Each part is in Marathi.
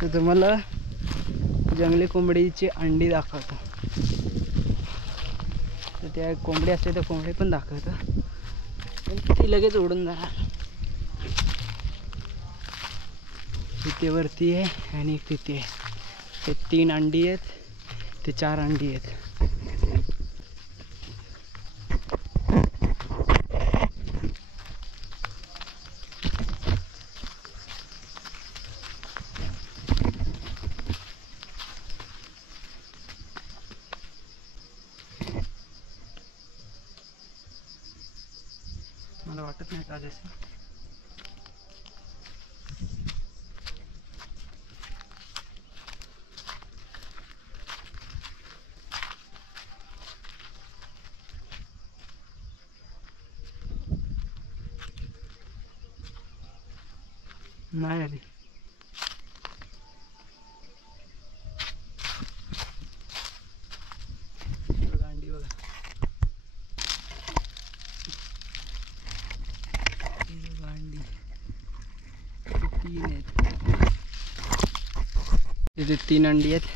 तर तुम्हाला जंगली कोंबडीची अंडी दाखवतो. तर त्या कोंबडी असते त्या कोंबडी पण दाखवतो, पण ती लगेच उडून जाणार. तिथे वरती आहे आणि एक तिथे आहे. ते 3 अंडी आहेत, ते 4 अंडी आहेत. मला वाटत नाही का जसं नाही आली. बघा अंडी बघा. अंडी 3 आहेत. तिथे 3 अंडी आहेत.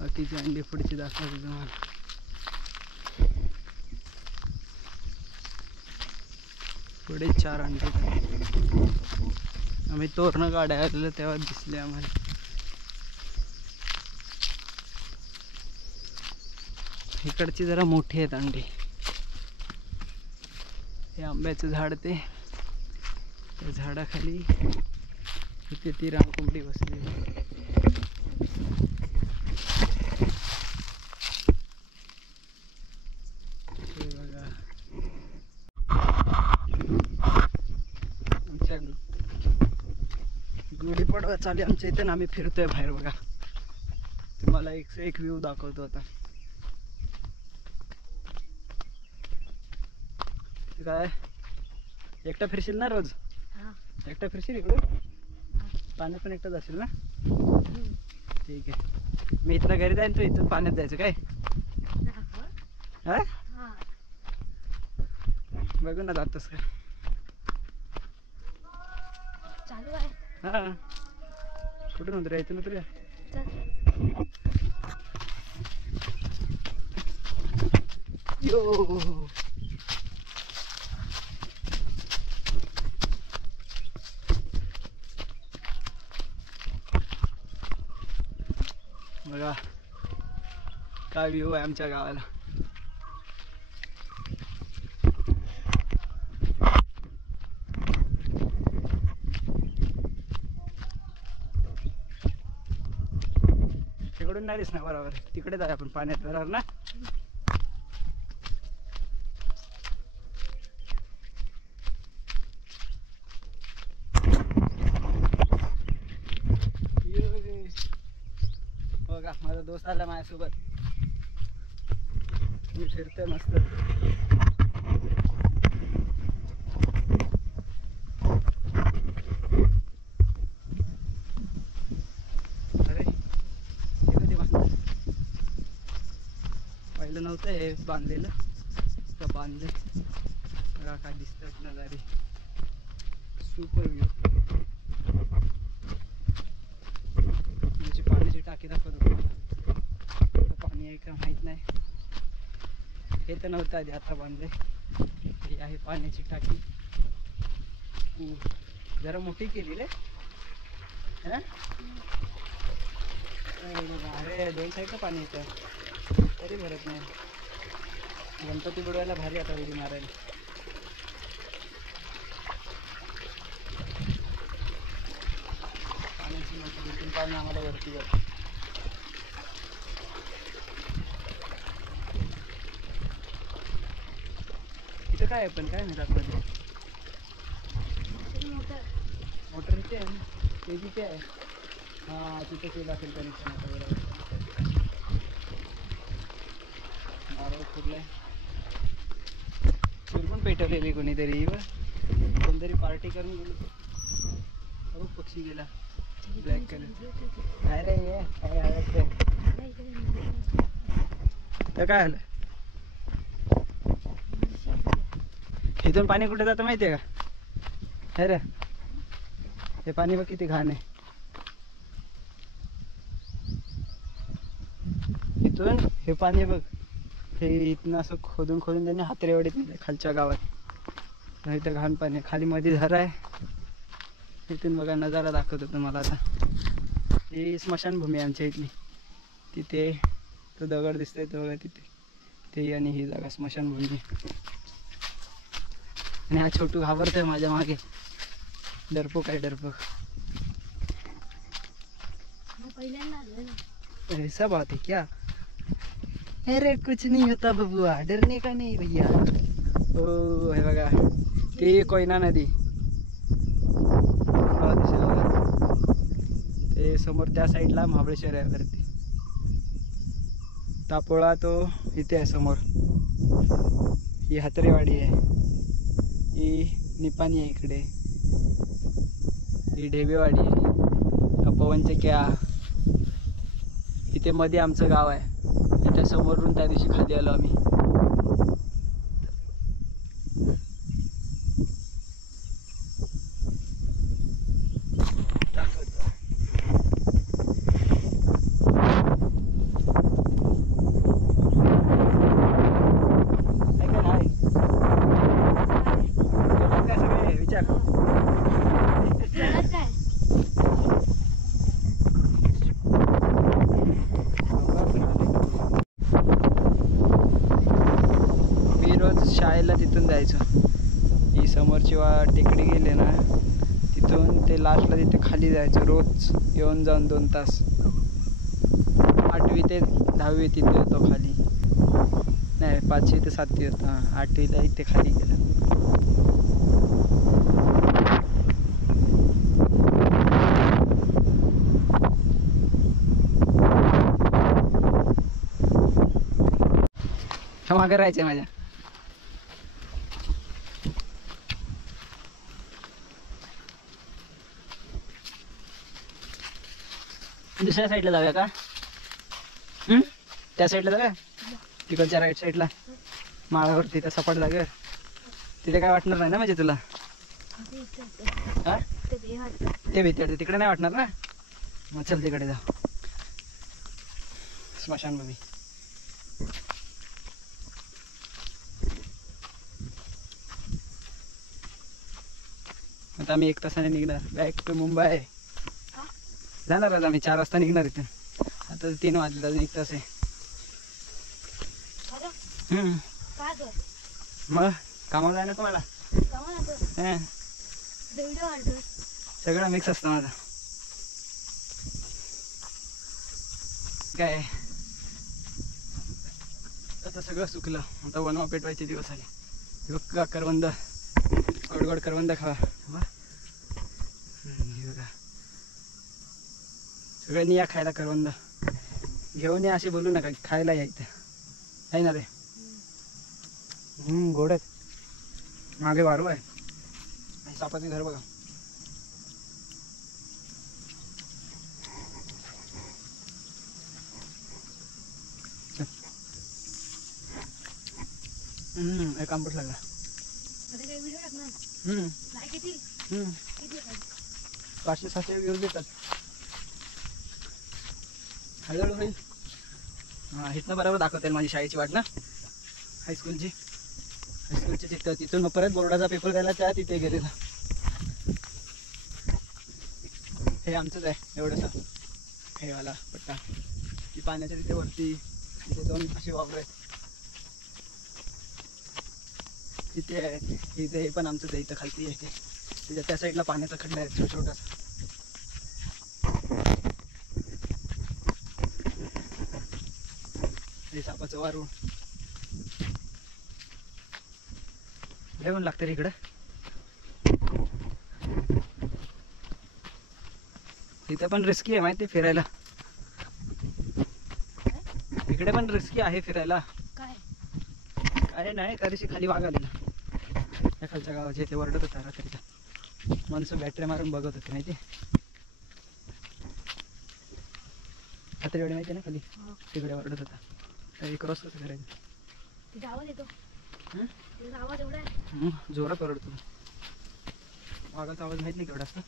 बाकीची अंडी पुढची दाखवतो तुम्हाला. पुढे 4 अंडी. आम्ही तोरणं काढायला आलेलो तेव्हा दिसले आम्हाला. इकडची जरा मोठी आहेत अंडी. हे आंब्याचं झाड, ते त्या झाडाखाली इथे ती रानकोंबडी बसलेली. बघा आमच्या गुढीपाडवा चालू आमच्या इथे, आम्ही फिरतोय बाहेर. बघा तुम्हाला एक व्ह्यू दाखवतो आता. काय एकटा फिरशील ना रोज? एकटा फिरशील इकडून? पाण्यात पण एकटाच असेल ना? ठीक आहे, मी इथं घरी जाईन, तू इथून पाण्यात जायचं काय? हा बघू ना जातोस का? चालू आहे. हा कुठून उतरायचं ना तुला? यो बघा काय व्ह्यू आहे आमच्या गावाला. तिकडून नाही दिसणार बरोबर, तिकडे जाऊ आपण पाण्यात बरोबर ना. बघा माझा दोस्त आला माझ्यासोबत, मी फिरतोय मस्त. अरे किती मस्त, पहिलं नव्हतं हे बांधलेलं, तर बांधले. बघा काय दिसतात नजारे, सुपर व्ह्यू. पाण्याची टाकी दाखवतो तुम्हाला. पाणी आहे का माहित नाही, हे तर नव्हतं आधी, आता बांधले. ही आहे पाण्याची टाकी, जरा मोठी केलेली आहे. अरे 2 साईडला पाणी येतं तरी भरत नाही. गणपती बुडवायला भारी आता उडी मारायला. पाण्याची मोठी 2-3 पाणी आम्हाला वरती जातं. इथं काय आहे पण काय नाही आतमध्ये? मोटर इथे आहे ना, ते तिथे आहे. हां तिथे केलं असेल कनेक्शन आता बरोबर. नारळ फुटलाय, चूल पण पेटवलेली कोणीतरी, कोणतरी पार्टी करून गेलो. हो पक्षी गेला ब्लॅक कलर. अरे ये तर काय आलं? इथून पाणी कुठे जातं माहिती आहे का? अरे हे पाणी बघ किती घाण आहे. इथून हे पाणी बघ, हे इथनं असं खोदून खोदून त्यांनी हातरेवाडीत नेलं खालच्या गावात. नाही तर घाण पाणी खाली मध्ये झरा आहे. इथून बघा नजारा दाखवतो तुम्हाला आता. ही स्मशानभूमी आमच्या इथली. तिथे तो दगड दिसतोय तो बघा तिथे, ते आणि ही जागा स्मशानभूमी. आणि हा छोटू घाबरतोय माझ्या मागे, डरपोक आहे डरपोक. पहिल्यांदा आलोय ना. ऐसा बात है क्या? अरे कुछ नहीं होता बबुआ, डरने का नहीं भैया. हो हे बघा, ती कोयना नदी. हो, दिसेल बघा. ते समोर त्या साईडला महाबळेश्वर आहे वरती. तापोळा तो इथे आहे समोर. ही हातरेवाडी आहे, ही निपाणी आहे इकडे, ही ढेबेवाडी आहे, हा पवनचक्क्या. इथे मध्ये आमचं गाव आहे. त्या समोरून त्या दिवशी खाली आलो आम्ही. विचार जेवणात काय? मी रोज शाळेला तिथून जायचो. ही समोरची टेकडी गेले ना, तिथून ते लास्टला तिथे खाली जायचं रोज, येऊन जाऊन 2 तास. 8वी ते 10वी तिथे होतो खाली. नाही 5वी ते 7वी होता. 8वीला इथे खाली गेलं. मागे राहायचं माझ्या. दुसऱ्या साईडला जाऊया का? त्या साईडला जाऊया, तिकडच्या राईट साईडला माळावर, तिथे सपाट जागेवर. तिथे काय वाटणार नाही ना म्हणजे तुला? हा ते भीती वाटते, तिकडे नाही वाटणार ना. मग चल तिकडे जा, स्मशानभूमी. आता आम्ही 1 तासाने निघणार बॅक टू मुंबई. जाणार आज आम्ही 4 वाजता निघणार इथून. आता 3 वाजले, अजून 1 तास आहे. काय कर? मग कामाला जाय ना तुम्हाला. सगळं मिक्स असतं माझं. काय आता सगळं सुकलं. आता वनवा पेटवायचे दिवस आले. हे बघ करवंद, गोड गोड करवंद खावा. बघा सगळ्यांनी या खायला करवंद. घेऊन या असे बोलू नका, खायला या इथं आहे ना रे. गोड आहेत. मागे वारू आहे आणि सापाचे घर बघा. एक आंबट लागला. 500-700 व्ह्यूज देतात. हळूहळू होईल. हां इथनं बरोबर दाखवता येईल माझी शाळेची वाट ना, हायस्कूलची तिथं. तिथून मग परत बोर्डाचा पेपर द्यायला त्या तिथे गेलेला. हे आमचंच आहे एवढंसं, हे वाला पट्टा. ती पाण्याच्या तिथे वरती, तिथे 2 अशी वावर आहेत तिथे आहेत. इथे हे पण आमचंच आहे. इथं खालती आहे तिथे, त्या साईडला पाण्याचा खड्डा आहे छोटासा. हे सापाचं वारू घेऊन लागतं रे इकडं. इथं पण रिस्की आहे माहिती फिरायला. इकडे पण रिस्की आहे फिरायला. काय नाही, त्या दिवशी खाली वाघ आलेला त्या खालच्या गावाच्या इथे, वरडत होता रात्रीचा. माणसं बॅटरी मारून बघत होते माहिती. रात्री वेळ माहिती ना खाली तिकडे वरडत होता. काही क्रॉस कसं करायचं. आवाज येतो. आवाज एवढा आहे जोरात ओरडतो. वाघाचा आवाज माहित नाही केवढा असतो.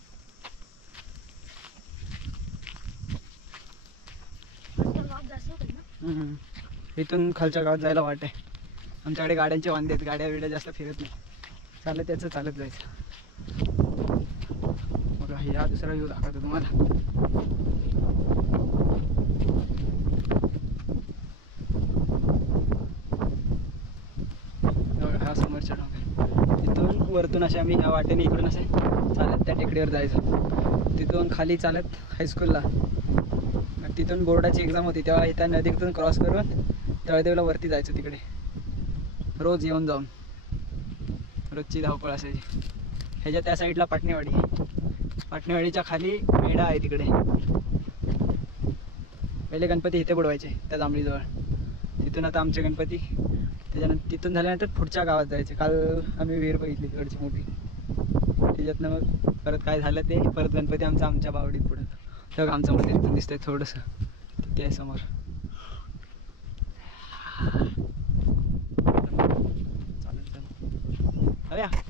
वाघ जास्त होतात ना. इथून खालच्या गावात जायला वाट आहे. आमच्याकडे गाड्यांचे वांदे आहेत, गाड्या बिड्या जास्त फिरत नाही, चालत यायचं चालत जायचं. बघा हा दुसरा व्ह्यू दाखवतो तुम्हाला. बघा हा समोरचा डोंगर, इथून वरतून असे आम्ही ह्या वाटेने इकडून असे चालत त्या टेकडीवर जायचं. तिथून खाली चालत हायस्कूलला, तिथून बोर्डाची एक्झाम होती तेव्हा इथं नदीतून क्रॉस करून तळदेवला वरती जायचं. तिकडे रोज येऊन जाऊन रोजची धावपळ असायची. ह्याच्या त्या साईडला पाटणेवाडी आहे, पाटणेवाडीच्या खाली मेढा आहे तिकडे. पहिले गणपती इथे बुडवायचे त्या जांभळीजवळ, तिथून आता आमचे गणपती. त्याच्यानंतर तिथून झाल्यानंतर पुढच्या गावात जायचे. काल आम्ही विहीर बघितली तिकडची मोठी, त्याच्यातनं मग परत काय झालं ते परत गणपती आमच्या बावडीत पुढं. तेव्हा आमचं मंदिर इथून दिसतंय थोडंसं, तिथे आहे समोर. चालेल.